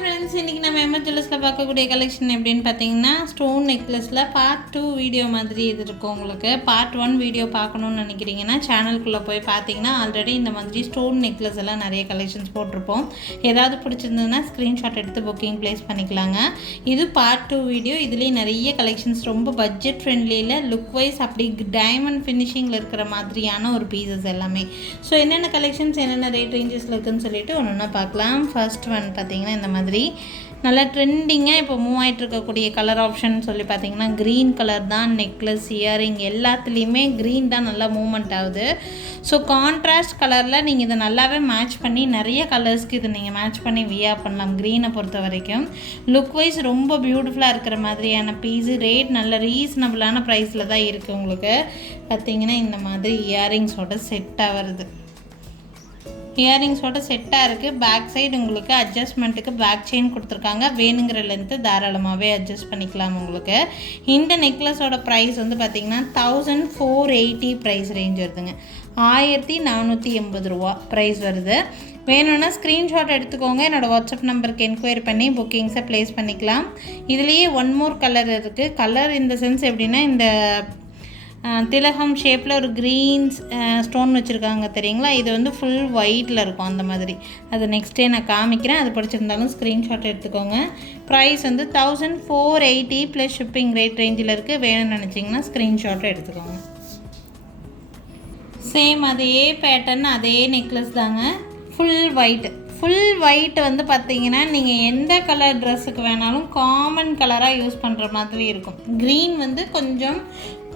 Friends, இன்றைக்கி நம்ம MS ஜுவல்லர்ஸில் பார்க்கக்கூடிய கலெக்ஷன் எப்படின்னு பார்த்தீங்கன்னா, ஸ்டோன் நெக்லஸில் பார்ட் 2 வீடியோ மாதிரி இது இருக்கும். உங்களுக்கு பார்ட் 1 வீடியோ பார்க்கணுன்னு நினைக்கிறீங்கன்னா சேனலுக்குள்ளே போய் பார்த்தீங்கன்னா ஆல்ரெடி இந்த மாதிரி ஸ்டோன் நெக்லஸ் எல்லாம் நிறைய கலெக்ஷன்ஸ் போட்டிருப்போம். ஏதாவது பிடிச்சிருந்ததுன்னா ஸ்க்ரீன்ஷாட் எடுத்து புக்கிங் ப்ளேஸ் பண்ணிக்கலாங்க. இது பார்ட் 2 வீடியோ. இதுலேயே நிறைய கலெக்ஷன்ஸ் ரொம்ப பட்ஜெட் ஃப்ரெண்ட்லியில் லுக் வைஸ் அப்படி டைமண்ட் ஃபினிஷிங்கில் இருக்கிற மாதிரியான ஒரு பீசஸ் எல்லாமே. ஸோ என்னென்ன கலெக்ஷன்ஸ் என்னென்ன ரேட் ரேஞ்சஸில் இருக்குதுன்னு சொல்லிட்டு ஒன்று ஒன்றா பார்க்கலாம். ஃபர்ஸ்ட் ஒன் பார்த்தீங்கன்னா இந்த மாதிரி நல்லா ட்ரெண்டிங்காக இப்போ மூவ் ஆகிட்டு இருக்கக்கூடிய கலர் ஆப்ஷன் சொல்லி பார்த்தீங்கன்னா க்ரீன் கலர் தான். நெக்லஸ், இயரிங் எல்லாத்துலேயுமே க்ரீன் தான் நல்லா மூவ்மெண்ட் ஆகுது. ஸோ கான்ட்ராஸ்ட் கலரில் நீங்கள் இதை நல்லாவே மேட்ச் பண்ணி நிறைய கலர்ஸ்க்கு இதை நீங்கள் மேட்ச் பண்ணி வியர் பண்ணலாம். க்ரீனை பொறுத்த வரைக்கும் லுக் வைஸ் ரொம்ப பியூட்டிஃபுல்லாக இருக்கிற மாதிரியான பீஸு. ரேட் நல்ல ரீசனபிளான ப்ரைஸில் தான் இருக்குது. உங்களுக்கு பார்த்தீங்கன்னா இந்த மாதிரி இயரிங்ஸோட செட்டாக வருது. இயரிங்ஸோட செட்டாக இருக்குது. பேக் சைடு உங்களுக்கு அட்ஜஸ்ட்மெண்ட்டுக்கு பேக் செயின் கொடுத்துருக்காங்க. வேணுங்கிற லென்த்து தாராளமாகவே அட்ஜஸ்ட் பண்ணிக்கலாம். உங்களுக்கு இந்த நெக்லஸோட ப்ரைஸ் வந்து பார்த்திங்கன்னா 1480 ப்ரைஸ் ரேஞ்ச் வருதுங்க. 1480 ரூபா ப்ரைஸ் வருது. வேணும்னா ஸ்க்ரீன்ஷாட் எடுத்துக்கோங்க. என்னோடய வாட்ஸ்அப் நம்பருக்கு என்கொயரி பண்ணி புக்கிங்ஸை ப்ளேஸ் பண்ணிக்கலாம். இதுலேயே ஒன் மோர் கலர் இருக்குது. கலர் இந்த சென்ஸ் எப்படின்னா, இந்த திலகம் ஷேப்பில் ஒரு க்ரீன் ஸ்டோன் வச்சுருக்காங்க தெரியுங்களா. இது வந்து ஃபுல் ஒயிட்டில் இருக்கும் அந்த மாதிரி. அது நெக்ஸ்ட் டே நான் காமிக்கிறேன். அது பிடிச்சிருந்தாலும் ஸ்க்ரீன்ஷாட் எடுத்துக்கோங்க. ப்ரைஸ் வந்து 1480 ப்ளஸ் ஷிப்பிங் ரேட் ரேஞ்சில் இருக்குது. வேணும்னு நினச்சிங்கன்னா ஸ்க்ரீன்ஷாட்டை எடுத்துக்கோங்க. சேம் அதே பேட்டர்ன் அதே நெக்லஸ் தாங்க. ஃபுல் ஒயிட் வந்து பார்த்தீங்கன்னா நீங்கள் எந்த கலர் ட்ரெஸ்ஸுக்கு வேணாலும் காமன் கலராக யூஸ் பண்ணுற மாதிரி இருக்கும். க்ரீன் வந்து கொஞ்சம்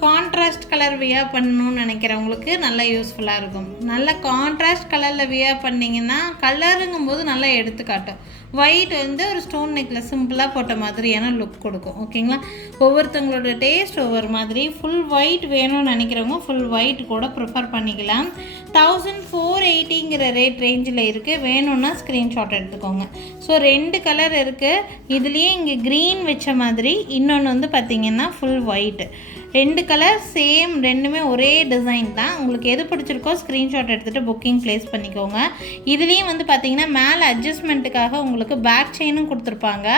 கான்ட்ராஸ்ட் கலர் வியர் பண்ணணும்னு நினைக்கிறவங்களுக்கு நல்லா யூஸ்ஃபுல்லாக இருக்கும். நல்ல கான்ட்ராஸ்ட் கலரில் வியர் பண்ணிங்கன்னா கலருங்கும் போது நல்லா எடுத்துக்காட்டும். ஒயிட் வந்து ஒரு ஸ்டோன் நெக்லஸ் சிம்பிளாக போட்ட மாதிரியான லுக் கொடுக்கும். ஓகேங்களா, ஒவ்வொருத்தவங்களோட டேஸ்ட் ஒவ்வொரு மாதிரி. ஃபுல் ஒயிட் வேணும்னு நினைக்கிறவங்க ஃபுல் ஒயிட் கூட ப்ரிஃபர் பண்ணிக்கலாம். 1480ங்கிற ரேட் ரேஞ்சில் இருக்குது. வேணும்னா ஸ்க்ரீன்ஷாட் எடுத்துக்கோங்க. ஸோ 2 கலர் இருக்குது. இதுலேயே இங்கே க்ரீன் வச்ச மாதிரி, இன்னொன்று வந்து பார்த்திங்கன்னா ஃபுல் ஒயிட். 2 கலர் சேம், ரெண்டுமே ஒரே டிசைன் தான். உங்களுக்கு எது பிடிச்சிருக்கோ ஸ்க்ரீன்ஷாட் எடுத்துகிட்டு புக்கிங் ப்ளேஸ் பண்ணிக்கோங்க. இதுலேயும் வந்து பார்த்திங்கன்னா மேலே அட்ஜஸ்ட்மெண்ட்டுக்காக உங்களுக்கு பேக் செயினும் கொடுத்துருப்பாங்க.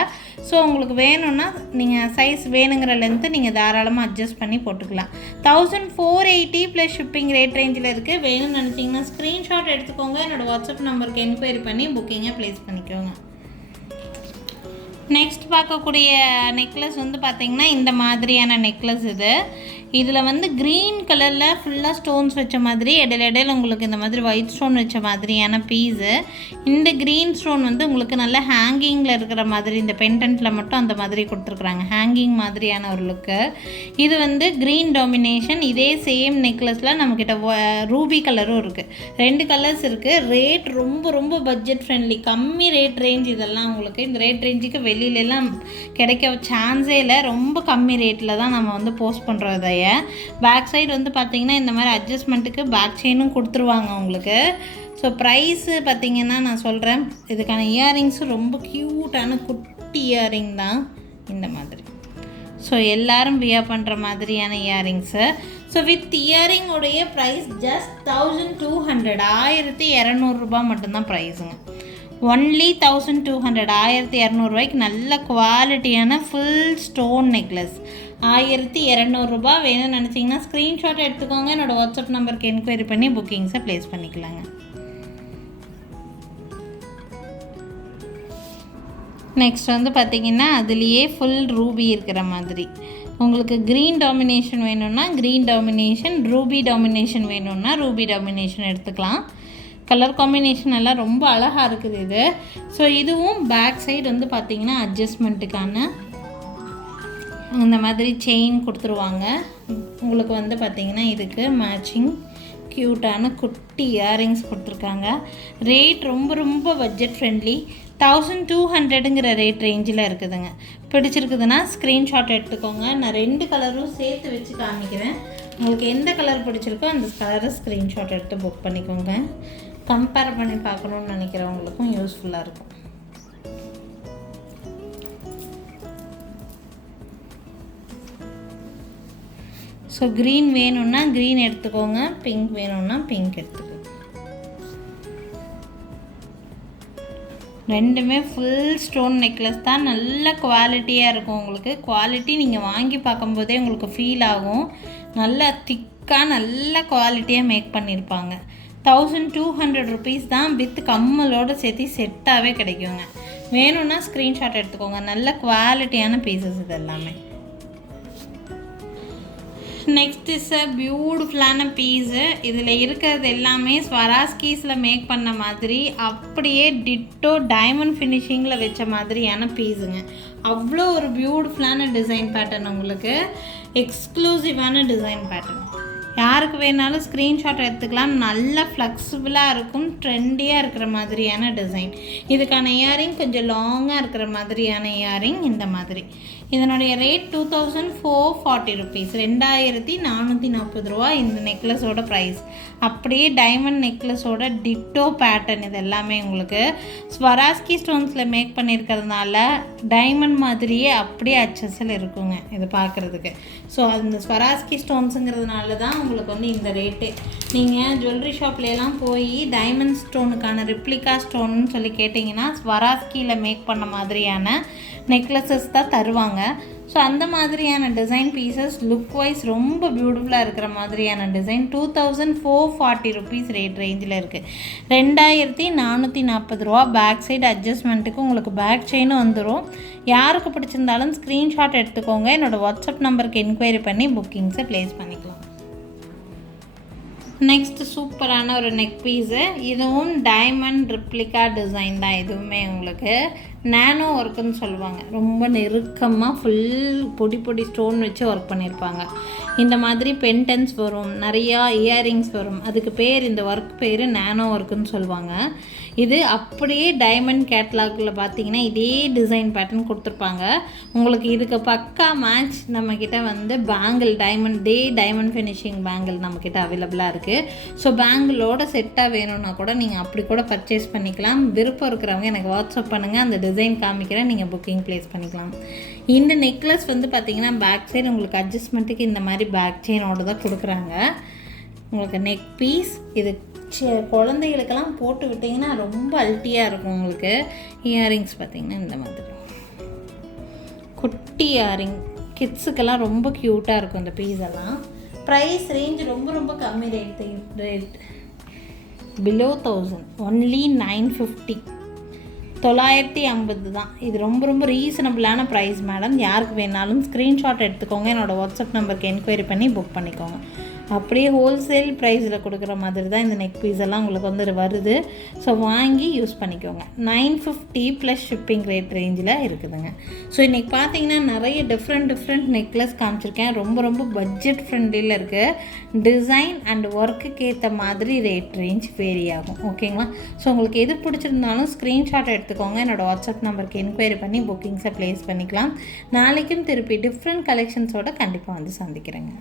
ஸோ உங்களுக்கு வேணும்னா நீங்கள் சைஸ் வேணுங்கிற லென்த்து நீங்கள் தாராளமாக அட்ஜஸ்ட் பண்ணி போட்டுக்கலாம். 1480 ப்ளஸ் ஷிப்பிங் ரேட் ரேஞ்சில் இருக்குது. வேணும்னு நினச்சிங்கன்னா ஸ்க்ரீன்ஷாட் எடுத்துக்கோங்க. என்னோடய வாட்ஸ்அப் நம்பருக்கு என்கொயரி பண்ணி புக்கிங்கை ப்ளேஸ் பண்ணிக்கோங்க. நெக்ஸ்ட் பார்க்கக்கூடிய நெக்லஸ் வந்து பார்த்திங்கன்னா இந்த மாதிரியான நெக்லஸ் இதில் வந்து க்ரீன் கலரில் ஃபுல்லாக ஸ்டோன்ஸ் வச்ச மாதிரி, இடையில உங்களுக்கு இந்த மாதிரி ஒயிட் ஸ்டோன் வச்ச மாதிரியான பீஸு. இந்த க்ரீன் ஸ்டோன் வந்து உங்களுக்கு நல்ல ஹேங்கிங்கில் இருக்கிற மாதிரி, இந்த பெண்டன்ட்டில் மட்டும் அந்த மாதிரி கொடுத்துருக்குறாங்க. ஹேங்கிங் மாதிரியான ஒரு லுக்கு. இது வந்து க்ரீன் டாமினேஷன். இதே சேம் நெக்லஸில் நம்மக்கிட்ட ரூபி கலரும் இருக்குது. 2 கலர்ஸ் இருக்குது. ரேட் ரொம்ப பட்ஜெட் ஃப்ரெண்ட்லி, கம்மி ரேட் ரேஞ்ச். இதெல்லாம் உங்களுக்கு இந்த ரேட் ரேஞ்சுக்கு வெளியிலலாம் கிடைக்க சான்ஸே இல்லை. ரொம்ப கம்மி ரேட்டில் தான் நம்ம வந்து போஸ்ட் பண்ணுறோம். இதைய பேக் சைடு வந்து பார்த்திங்கன்னா இந்த மாதிரி அட்ஜஸ்ட்மெண்ட்டுக்கு பேக் செயினும் கொடுத்துருவாங்க உங்களுக்கு. ஸோ ப்ரைஸு பார்த்திங்கன்னா நான் சொல்கிறேன். இதுக்கான இயரிங்ஸும் ரொம்ப க்யூட்டான குட்டி இயரிங் தான் இந்த மாதிரி. ஸோ எல்லோரும் வியர் பண்ணுற மாதிரியான இயரிங்ஸு. ஸோ வித் இயரிங்கோடைய ப்ரைஸ் ஜஸ்ட் 1200 1200 ரூபா மட்டும்தான் ப்ரைஸுங்க. ஒன்லி 1200 1200 ரூபாய்க்கு நல்ல குவாலிட்டியான ஃபுல் ஸ்டோன் நெக்லஸ். 1200 ரூபா. வேணும்னு நினச்சிங்கன்னா ஸ்க்ரீன்ஷாட் எடுத்துக்கோங்க. என்னோடய வாட்ஸ்அப் நம்பருக்கு என்கொயரி பண்ணி புக்கிங்ஸை ப்ளேஸ் பண்ணிக்கலாங்க. நெக்ஸ்ட் வந்து பார்த்திங்கன்னா அதுலேயே ஃபுல் ரூபி இருக்கிற மாதிரி. உங்களுக்கு க்ரீன் டாமினேஷன் வேணும்னா க்ரீன் டாமினேஷன், ரூபி டாமினேஷன் வேணும்னா ரூபி டாமினேஷன் எடுத்துக்கலாம். கலர் காம்பினேஷன் எல்லாம் ரொம்ப அழகாக இருக்குது இது. ஸோ இதுவும் பேக் சைடு வந்து பார்த்திங்கன்னா அட்ஜஸ்ட்மெண்ட்டுக்கான இந்த மாதிரி செயின் கொடுத்துருவாங்க. உங்களுக்கு வந்து பார்த்திங்கன்னா இதுக்கு மேட்சிங் க்யூட்டான குட்டி இயரிங்ஸ் கொடுத்துருக்காங்க. ரேட் ரொம்ப பட்ஜெட் ஃப்ரெண்ட்லி. 1200ங்கிற ரேட் ரேஞ்சில் இருக்குதுங்க. பிடிச்சிருக்குதுன்னா ஸ்க்ரீன்ஷாட் எடுத்துக்கோங்க. நான் 2 கலரும் சேர்த்து வச்சு காமிக்கிறேன். உங்களுக்கு எந்த கலர் பிடிச்சிருக்கோ அந்த கலரை ஸ்க்ரீன்ஷாட் எடுத்து புக் பண்ணிக்கோங்க. கம்பேர் பண்ணி பார்க்கணுன்னு நினைக்கிறவங்களுக்கும் யூஸ்ஃபுல்லாக இருக்கும். ஸோ க்ரீன் வேணும்னா க்ரீன் எடுத்துக்கோங்க, பிங்க் வேணும்னா பிங்க் எடுத்துக்கோங்க. ரெண்டுமே ஃபுல் ஸ்டோன் நெக்லஸ் தான். நல்ல குவாலிட்டியாக இருக்கும். உங்களுக்கு குவாலிட்டி நீங்கள் வாங்கி பார்க்கும்போதே உங்களுக்கு ஃபீல் ஆகும். நல்லா திக்காக நல்ல குவாலிட்டியாக மேக் பண்ணியிருப்பாங்க. 1200 rupees தான். வித் கம்மலோடு சேர்த்து செட்டாகவே கிடைக்குங்க. வேணும்னா ஸ்க்ரீன்ஷாட் எடுத்துக்கோங்க. நல்ல குவாலிட்டியான பீசஸ் இது எல்லாமே. நெக்ஸ்ட் இஸ் அ பியூட்டிஃபுல்லான பீஸு. இதில் இருக்கிறது எல்லாமே ஸ்வராஸ்கீஸில் மேக் பண்ண மாதிரி அப்படியே டிட்டோ டைமண்ட் ஃபினிஷிங்கில் வச்ச மாதிரியான பீஸுங்க. அவ்வளோ ஒரு பியூட்டிஃபுல்லான டிசைன் பேட்டர்ன், உங்களுக்கு எக்ஸ்க்ளூசிவான டிசைன் பேட்டர்ன். யாருக்கு வேணாலும் ஸ்க்ரீன்ஷாட் எடுத்துக்கலாம். நல்ல ஃப்ளெக்சிபிளாக இருக்கும், ட்ரெண்டியாக இருக்கிற மாதிரியான டிசைன். இதுக்கான இயரிங் கொஞ்சம் லாங்காக இருக்கிற மாதிரியான இயரிங் இந்த மாதிரி. இதனுடைய ரேட் 2440 rupees, 2440 ரூபா இந்த நெக்லஸோட ப்ரைஸ். அப்படியே டைமண்ட் நெக்லஸோட டிட்டோ பேட்டர்ன் இது எல்லாமே உங்களுக்கு ஸ்வராஸ்கி ஸ்டோன்ஸில் மேக் பண்ணியிருக்கிறதுனால டைமண்ட் மாதிரியே அப்படியே அச்சஸில் இருக்குங்க இது பார்க்குறதுக்கு. ஸோ அந்த ஸ்வராஸ்கி ஸ்டோன்ஸுங்கிறதுனால தான் உங்களுக்கு வந்து இந்த ரேட்டு. நீங்கள் ஜுவல்லரி ஷாப்லாம் போய் டைமண்ட் ஸ்டோனுக்கான ரிப்ளிகா ஸ்டோன்னு சொல்லி கேட்டிங்கன்னா ஸ்வராஸ்கியில் மேக் பண்ண மாதிரியான நெக்லஸஸ் தான் தருவாங்க. ஸோ அந்த மாதிரியான டிசைன் பீசஸ் லுக் வைஸ் ரொம்ப பியூட்டிஃபுல்லாக இருக்கிற மாதிரியான டிசைன் 2440 rupees ரேட் ரேஞ்சில் இருக்குது. 2440 ரூபா. பேக் சைடு அட்ஜஸ்ட்மெண்ட்டுக்கு உங்களுக்கு பேக் செயினும் வந்துடும். யாருக்கு பிடிச்சிருந்தாலும் ஸ்க்ரீன்ஷாட் எடுத்துக்கோங்க. என்னோடய வாட்ஸ்அப் நம்பருக்கு என்கொயரி பண்ணி புக்கிங்ஸை ப்ளேஸ் பண்ணிக்கலாம். நெக்ஸ்ட் சூப்பரான ஒரு நெக் பீஸு. இதுவும் டைமண்ட் ரிப்ளிகா டிசைன் தான். இதுவுமே உங்களுக்கு நேனோ ஒர்க்குன்னு சொல்லுவாங்க. ரொம்ப நெருக்கமாக ஃபுல் பொடி பொடி ஸ்டோன் வச்சு ஒர்க் பண்ணியிருப்பாங்க. இந்த மாதிரி பென்டன்ஸ் வரும், நிறையா இயரிங்ஸ் வரும். அதுக்கு பேர், இந்த ஒர்க் பேர் நேனோ ஒர்க்குன்னு சொல்லுவாங்க. இது அப்படியே டைமண்ட் கேட்லாகில் பார்த்தீங்கன்னா இதே டிசைன் பேட்டர்ன் கொடுத்துருப்பாங்க. உங்களுக்கு இதுக்கு பக்கா மேட்ச் நம்மக்கிட்ட வந்து பேங்கிள் டைமண்ட் ஃபினிஷிங் பேங்கிள் நம்மக்கிட்ட அவைலபிளாக இருக்குது. ஸோ பேங்கிளோட செட்டாக வேணும்னா கூட நீங்கள் அப்படி கூட பர்ச்சேஸ் பண்ணிக்கலாம். விருப்பம் இருக்கிறவங்க எனக்கு வாட்ஸ்அப் பண்ணுங்கள், அந்த டிசைன் காமிக்கிறேன், நீங்கள் புக்கிங் ப்ளேஸ் பண்ணிக்கலாம். இந்த நெக்லஸ் வந்து பார்த்திங்கன்னா பேக் சைடு உங்களுக்கு அட்ஜஸ்ட்மெண்ட்டுக்கு இந்த மாதிரி பேக் செயினோடு தான் கொடுக்குறாங்க. உங்களுக்கு நெக் பீஸ் இது குழந்தைகளுக்கெல்லாம் போட்டு விட்டிங்கன்னா ரொம்ப அல்ட்டியாக இருக்கும். உங்களுக்கு இயரிங்ஸ் பார்த்திங்கன்னா இந்த மாதிரி குட்டி இயரிங் கிட்ஸுக்கெல்லாம் ரொம்ப க்யூட்டாக இருக்கும் இந்த பீஸெல்லாம். ப்ரைஸ் ரேஞ்ச் ரொம்ப ரொம்ப கம்மி ரேட் பிலோ 1000, ஒன்லி 950, 950 தான். இது ரொம்ப ரொம்ப ரீசனபிளான ப்ரைஸ் மேடம். யாருக்கு வேணாலும் ஸ்க்ரீன்ஷாட் எடுத்துக்கோங்க. என்னோடய வாட்ஸ்அப் நம்பருக்கு என்கொயரி பண்ணி புக் பண்ணிக்கோங்க. அப்படியே ஹோல்சேல் ப்ரைஸில் கொடுக்குற மாதிரி தான் இந்த நெக் பீஸ் எல்லாம் உங்களுக்கு வந்து வருது. ஸோ வாங்கி யூஸ் பண்ணிக்கோங்க. 950 ப்ளஸ் ஷிப்பிங் ரேட் ரேஞ்சில் இருக்குதுங்க. ஸோ இன்றைக்கி பார்த்தீங்கன்னா நிறைய டிஃப்ரெண்ட் நெக்லஸ் காமிச்சிருக்கேன். ரொம்ப ரொம்ப பட்ஜெட் ஃப்ரெண்ட்லியில் இருக்குது. டிசைன் அண்ட் ஒர்க்குக்கு ஏற்ற மாதிரி ரேட் ரேஞ்ச் வேரி ஆகும். ஓகேங்களா? ஸோ உங்களுக்கு எது பிடிச்சிருந்தாலும் ஸ்க்ரீன்ஷாட் எடுத்துக்கோங்க. என்னோடய வாட்ஸ்அப் நம்பருக்கு என்கொயரி பண்ணி புக்கிங்ஸை ப்ளேஸ் பண்ணிக்கலாம். நாளைக்கும் திருப்பி டிஃப்ரெண்ட் கலெக்ஷன்ஸோடு கண்டிப்பாக வந்து சந்திக்கிறேங்க.